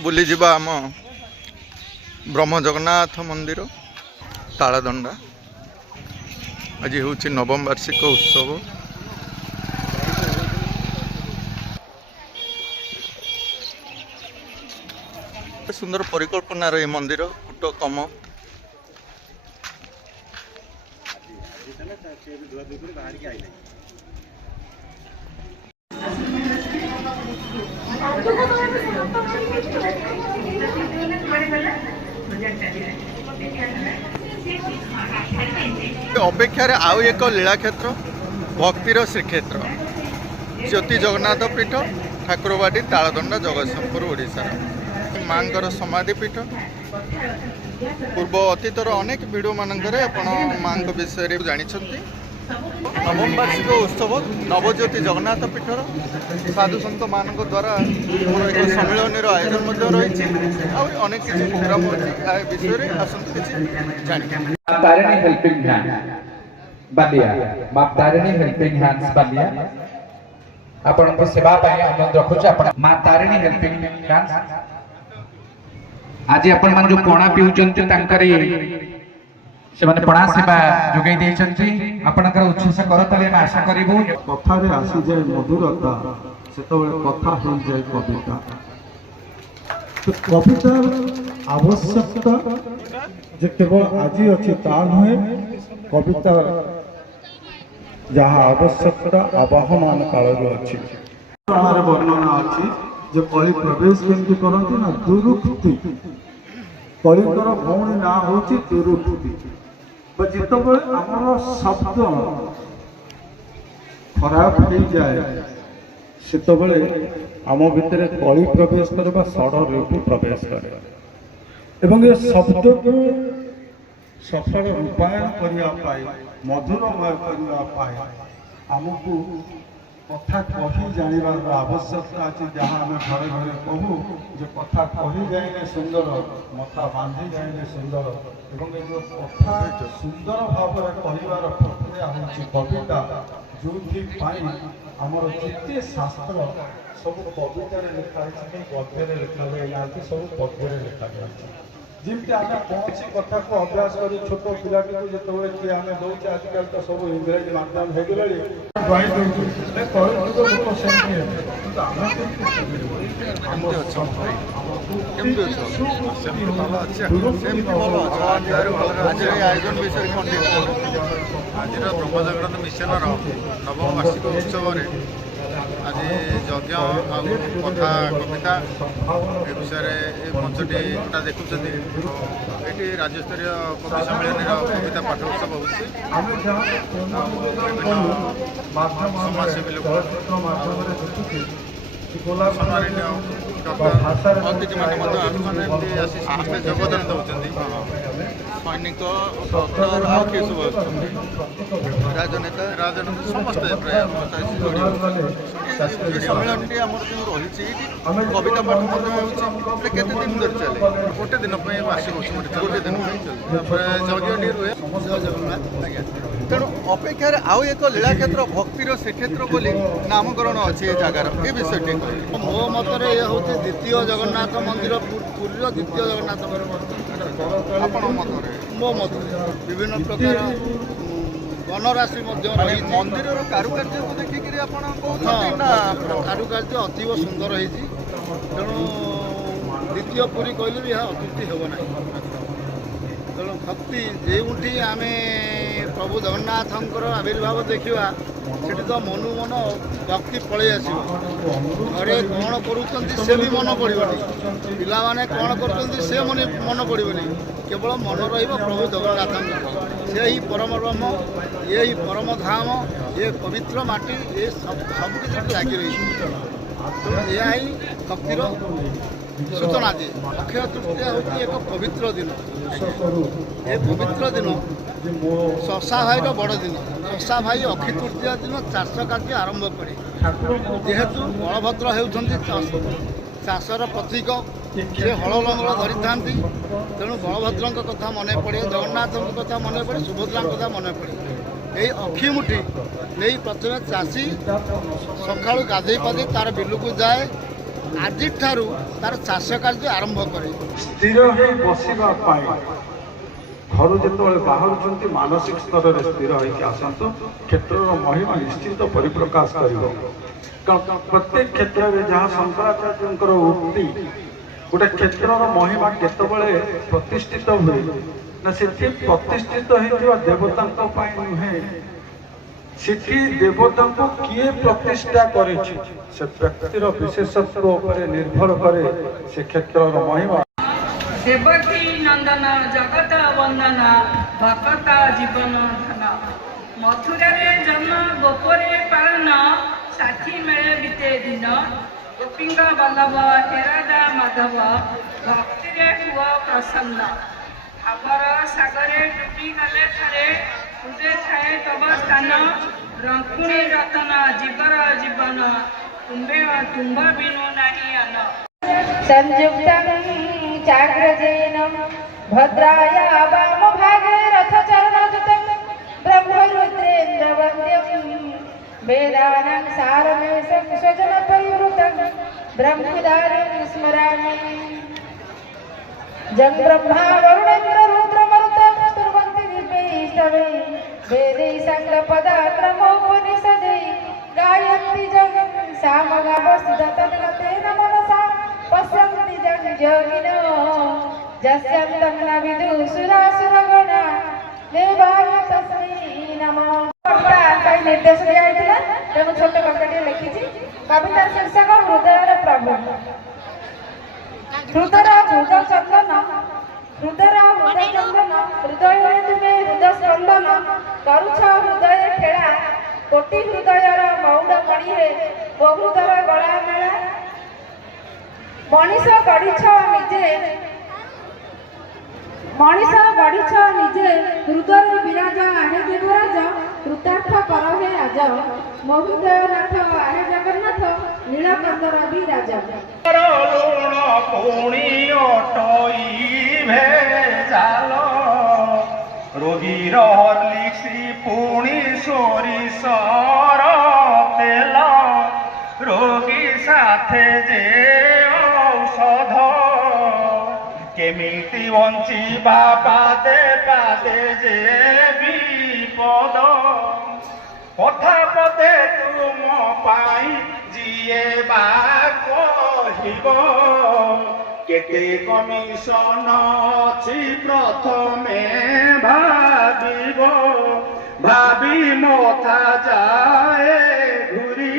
बुली जिबा आम ब्रह्म जगन्नाथ मंदिर तालदंडा आज हूँ नवम वार्षिक उत्सव। सुंदर परिकल्पना ये मंदिर कूटकम अपेक्षा आउ एक लीला क्षेत्र भक्तिर श्रीक्षेत्र ज्योति जगन्नाथ पीठ ठाकुरबाड़ी तालदंडा जगतसिंहपुर ओडिशा मांकर समाधि पीठ। पूर्व अतीतर अनेक वीडियो मानकरे आपण मां विषय जानी नवम वार्षिक उत्सव नवज्योति जगन्नाथ पीठर साधु सन्त मान द्वारा एक सम्मिलन आयोजन रही अनेक किसी प्रोग्राम विषय आसतु किसी जानी। तारिणी हेल्पिंग हैंड बालिया मां तारिणी हेल्पिंग हैंड्स बालिया आपण को सेवा पाए अनुरोध रखुछ। आपण मां तारिणी हेल्पिंग हैंड्स आज आपण मान जो पणा पिउचंती तांकरी से माने पणा सेवा जोगै दैचंती आपनकर उच्छ्वास करतले हम आशा करिवु कथारे आसी जाए मधुरता सेतबेले कथा हो जाए कविता। तो कवितार आवश्यकता जे केवल आज अच्छी ता नुहे कविता जहाँ आवश्यकता आवाहमान काल अच्छी वर्णना अच्छी जो कली प्रवेश केमती करती ना दुरुक्ति कलिकर भौणी ना हूँ दुरुक्ति जिते आम शब्द खराब हो जाए सेतबे आम भितर कली प्रवेश कर षड़ ऋतु प्रवेश करे एवं ये शब्द को सफल रूपायन करने मधुरमय करने आमको कथा कही जानिबार आवश्यकता अच्छी जहाँ आम घरे घरे कहूँ जो कथा कही जाए सुंदर मथा बांधी जाए सुंदर एवं जो कथा सुंदर भाव कहबार प्रक्रिया हूँ कविता जो आमर जिते शास्त्र सब कवितार लिखाई गद्य लिखा जाए सब पद्य लिखा जाए जमी आम कौन सी कथा को अभ्यास कर छोट पिलाटी को जो किए आम दौचे आजकल तो सब इंग्रेजी माध्यम हो आयोजन विषय आज ब्रह्म जगन्नाथ मिशन नवम वार्षिक उत्सव आज यज्ञ कथा कविता ए विषय मंचटी जोटा देखुं ये राज्यस्तरीय कवि सम्मेलन कविता पाठ उत्सव हो समाजसेवी लोक सम्माननीय डॉक्टर अतिथि मैंने आसी समस्त योगदान दौरान सैनिक डॉक्टर राजनेता राजनीति समस्त प्राय सम्मेलन रही कविता पाठ केते दिन धरी चले गोटे दिन वार्षिक उत्सव गोटे दिन यज्ञ रुहे तेणु अपेक्षा आउ एक लीला क्षेत्र भक्तिर श्रीक्षेत्र बोली नामकरण अच्छी जगार ये विषय मो मतरे ये हूँ द्वितीय जगन्नाथ मंदिर पुरीर द्वितीय जगन्नाथ आपण मतरे मो मत विभिन्न प्रकार वनराशि मंदिर कारुकार्य को देखिक कारुकार्य अतीव सुंदर है तेणु द्वितीय पुरी कहले भी यह अत्युक्ति हेब ना तेणु भक्ति जो आम प्रभु जगन्नाथंकर आविर्भाव देखा से तो मनु मन भक्ति पलि आस घरे कौन कर भी मन पड़ोनी पिला माने कौन कर मन पड़ोनी केवल मन प्रभु जगन्नाथ से ही परम ब्रह्म ये ही परम धाम ये पवित्र माटी ये सब किसी लगी रही तो यह ही भक्तिर सूचना दिए। अक्षय तृतीया हूँ एक पवित्र दिन ये पवित्र दिन शशा भाई बड़ दिन शशा भाई अक्षय तृतीया दिन चाष कार्य आरंभ करे जेहेतु बलभद्र होती चाषर प्रतीक से हल लंगल धरी था तेणु बलभद्र कथा मन पड़े जगन्नाथ कथा मन पड़े सुभद्रा कथा मन पड़े यही अक्षिमुठी नहीं प्रथम चाषी सका गाधे पाधे तार बिलू को जाए ଆଜିଠାରୁ ତାର ଚାଷ କାର୍ଯ୍ୟ ଆରମ୍ଭ କରେ। ସ୍ଥିର ହେଇ ବସିବା ପାଇଁ ଘରୁ ଯେତେବେଳେ ବାହାରୁଛନ୍ତି ମାନସିକ ସ୍ତରରେ ସ୍ଥିର ହେଇକି ଆସନ୍ତୁ, କ୍ଷେତ୍ରର ମହିମା ନିଶ୍ଚିତ ପରିପ୍ରକାଶ କରିବ। ପ୍ରତ୍ୟେକ କ୍ଷେତ୍ରରେ ଯାହା ଶଙ୍କରାଚାର୍ଯ୍ୟଙ୍କର ଉକ୍ତି, ଗୋଟେ କ୍ଷେତ୍ରର ମହିମା କେତେବେଳେ ପ୍ରତିଷ୍ଠିତ ହୁଏ ନା ସେଠି ପ୍ରତିଷ୍ଠିତ ହେଇଥିବା ଦେବତାଙ୍କ ପାଇଁ ନୁହେଁ, ସେଠି ଦେବତାଙ୍କୁ କିଏ ପ୍ରତିଷ୍ଠା କରିଛି ସେ ବ୍ୟକ୍ତିର ବିଶେଷତ୍ୱ ଉପରେ ନିର୍ଭର କରେ ସେ କ୍ଷେତ୍ରର ମହିମା। ଦେବକୀ ନନ୍ଦନ ଜଗତ ବନ୍ଦନ ଭକତ ଜୀବନ ଧନ, ମଥୁରାରେ ଜନ୍ମ ଗୋପରେ ପାଳନ, ଷାଠି ମେଳେ ବିତେ ଦିନ, ଗୋପୀଙ୍କ ବଲ୍ଲଭ ହେରାଦା ମାଧବ, ଭକ୍ତିରେ ହୁଅ ପ୍ରସନ୍ନ, ଭାବର ସାଗରେ ଡୁବି ଗଲେ ଥରେ, ତୁମେ ଥାଏ ତବ ସ୍ଥାନ, ରଙ୍କୁଣୀ ରତନ ଜୀବର ଜୀବନ, ତୁମ୍ଭ ବିନୁ ନାହିଁ ଆନ। संयुक्तं चाग्रजेनं भद्राय वामभागे रथचरणयुतं ब्रह्मरुद्रेन्द्रवन्द्यं वेदानां सारमेशं स्वजनपरिवृतं ब्रह्मदानं स्मरामि। जं ब्रह्मा वरुणेन्द्र रुद्रमरुतं स्तुवन्ति दिव्यैस्तवैः वेदैः साङ्गपदाक्रमोपनिषदैः गायन्ति जगं सामगावस्तुततद्गतेन मनसा पश्यन्ति जं योगिनो यस्यन्तं न विदुषुरासुरगणा देवाय तस्मै नमः। ପାଇଁ ନିର୍ଦ୍ଦେଶ ଦିଆଯାଇଥିଲା, ତେଣୁ ଛୋଟ କବିତାଟିଏ ଲେଖିଛି। କବିତାର ଶୀର୍ଷକ ହୃଦୟର ପ୍ରଭୁ। ହୃଦର ହୃଦ ଚନ୍ଦନ, ହୃଦର ହୃଦ ଚନ୍ଦନ, ହୃଦୟରେ ତୁମେ ହୃଦ ସ୍ପନ୍ଦନ କରୁଛ ହୃଦୟ ଖେଳା, କୋଟି ହୃଦୟର ମଉଡ଼ ମଣିରେ ବହୁତର ଗଳା ମେଳା। ମଣିଷ ଗଢ଼ିଛ ନିଜେ ହୃଦୟରେ ବିରାଜ ଆହେ ଦେବରାଜ, କୃତାର୍ଥ କର ହେ ଆଜ ମୋ ହୃଦୟନାଥ ଆହେ ଜଗନ୍ନାଥ ନୀଳକନ୍ଦର ବିରାଜ। ଲୁଣ ପୁଣି ଅଟଇଭେ ଜାଲ, ରୋଗୀର ହର୍ଲିକ୍ସ ପୁଣି ସୋରିଷର ତେଲ, ରୋଗୀ ସାଥେ ଯେ ଔଷଧ, କେମିତି ବଞ୍ଚିବା ପାଦେ ପାଦେ ଯେ ବିପଦ, କଥା ପଦେ ତୁମ ପାଇଁ ଯିଏ ବା କହିବ, କେତେ କମିଶନ ଅଛି ପ୍ରଥମେ ଭାବିବ, ଭାବି ମଥା ଯାଏ ଘୁରି,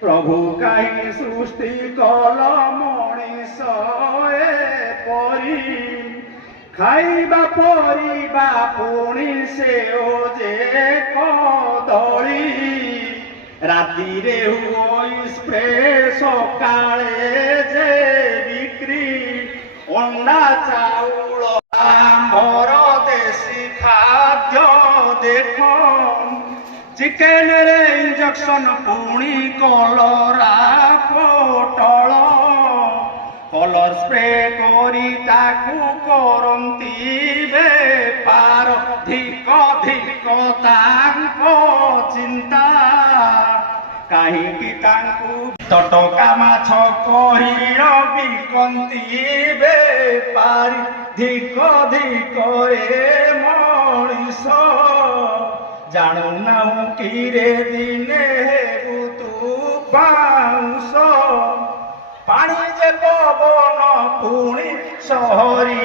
ପ୍ରଭୁ କାହିଁ ସୃଷ୍ଟି କଲ ମଣିଷ ଏପରି, ଖାଇବା ପରିବା ପୁଣି ସେଓ ଯେ କଦଳୀ, ରାତିରେ ହୁଅ ସ୍ପ୍ରେ ସକାଳେ ଯେ ବିକ୍ରି, ଅଣ୍ଡା ଚାଉଳ ଆମର ଦେଶୀ ଖାଦ୍ୟ ଦେଖ, ଚିକେନରେ ଇଞ୍ଜେକ୍ସନ ପୁଣି କଲରା ପୋଟଳ, କଲର ସ୍ପ୍ରେ କରି ତାକୁ କରନ୍ତି ବେପାର, ଧିକ ଧିକ ତାଙ୍କ ଚିନ୍ତା, କାହିଁକି ତାଙ୍କୁ ତଟକା ମାଛ କହି ବିକନ୍ତି ବେପାରୀ, ଧିକ ଧିକ ଏ ମଣିଷ, ଜାଣୁନାହୁଁ କିରେ ଦିନେ ହେବୁ ତୁ ବାଉଁଶ, ପାଣି ଯେ ପବନ ପୁଣି ସହରୀ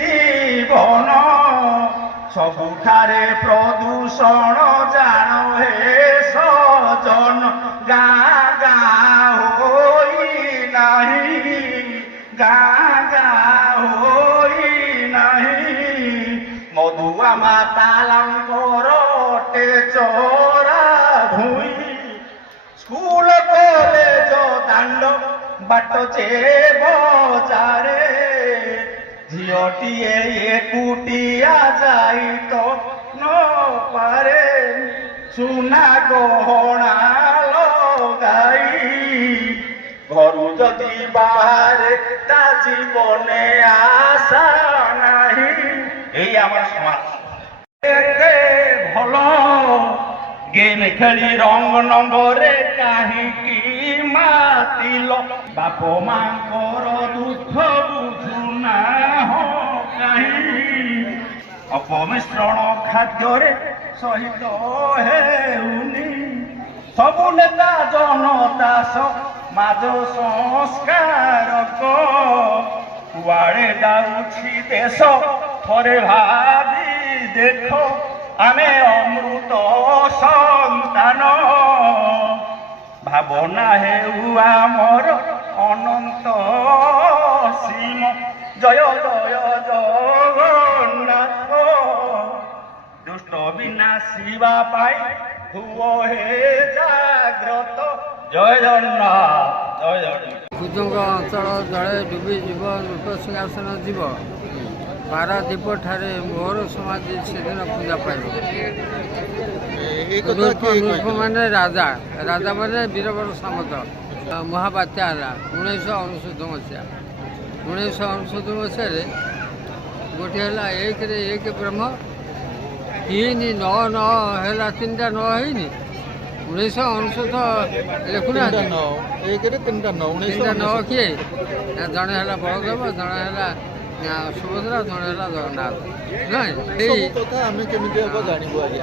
ଜୀବନ, ସବୁଠାରେ ପ୍ରଦୂଷଣ ଜାଣ ହେ ସଜନ, ଗାଁ ଗାଁ ହୋଇ ନାହିଁ, ଗାଁ ଗାଁ ହୋଇ ନାହିଁ, ମଧୁଆ ମାତାଲଙ୍କର ଅଟେ ଚରା ଭୂଇଁ, ସ୍କୁଲ କଲେଜ ଦାଣ୍ଡ ବାଟ ଯେ ବଜାରେ, ଝିଅଟିଏ ଏକୁଟିଆ ଯାଇ ତ ନ ପାରେ, ସୁନା ଗହଣା ଲଗାଇ, ଘରୁ ଯଦି ବାହାରେ ତା ଜୀବନେ ଆଶା ନାହିଁ। ଏଇ ଆମର ସମାଜ। ଏତେ ଭଲ ଗେମ୍ ଖେଳି ରଙ୍ଗ ନଙ୍ଗରେ କାହିଁକି ମାତିଲ ବାପ ମାଙ୍କର ଦୁଃଖ ବୁଝୁନା କାହିଁ ଅପମିଶ୍ରଣ ଖାଦ୍ୟରେ ସହିତ ହେଉନି ସବୁ ନେତା ଜନତା ସମାଜ ସଂସ୍କାରକ କୁଆଡ଼େ ଯାଉଛି ଦେଶ ଥରେ ଭାବି ଦେଖ ଆମେ ଅମୃତ ସନ୍ତାନ ଭାବନା ହେଉ ଆମର ଅନନ୍ତ ସୀମ ଜୟ ଜୟ ଜଗନ୍ନାଥ ଦୁଷ୍ଟ ବିନାଶିବା ପାଇଁ ହୁଅ ହେ ଜାଗ୍ରତ ଜୟ ଜଗନ୍ନାଥ ଜୟ ଜଗନ୍ନାଥ। କୁଜଙ୍ଗ ଅଞ୍ଚଳ ଜଳେ ଡୁବିଯିବ ରୂପ ସିଂହାସନ ଯିବ ପାରାଦୀପ ଠାରେ ମୋର ସମାଧି ସେଦିନ ପୂଜା ପାଇବ। ମାନେ ରାଜା ମାନେ ବୀରବର ସାମନ୍ତ। ମହାବାତ୍ୟା ହେଲା 1999 ମସିହା। 1999 ମସିହାରେ ଗୋଟିଏ ହେଲା 1 ବ୍ରହ୍ମ 399 ହେଲା 3ଟା 9 ହେଇନି 1999 ଲେଖୁନାହାନ୍ତି 3ଟା 9 କିଏ ଜଣେ ହେଲା ବଳଦେବ ଜଣେ ହେଲା ସୁଭଦ୍ରା ଜଣେ ହେଲା ଜଗନ୍ନାଥ ନାଇଁ ଏଇ କଥା ଆମେ କେମିତି ଜାଣିବୁ ଆଜ୍ଞା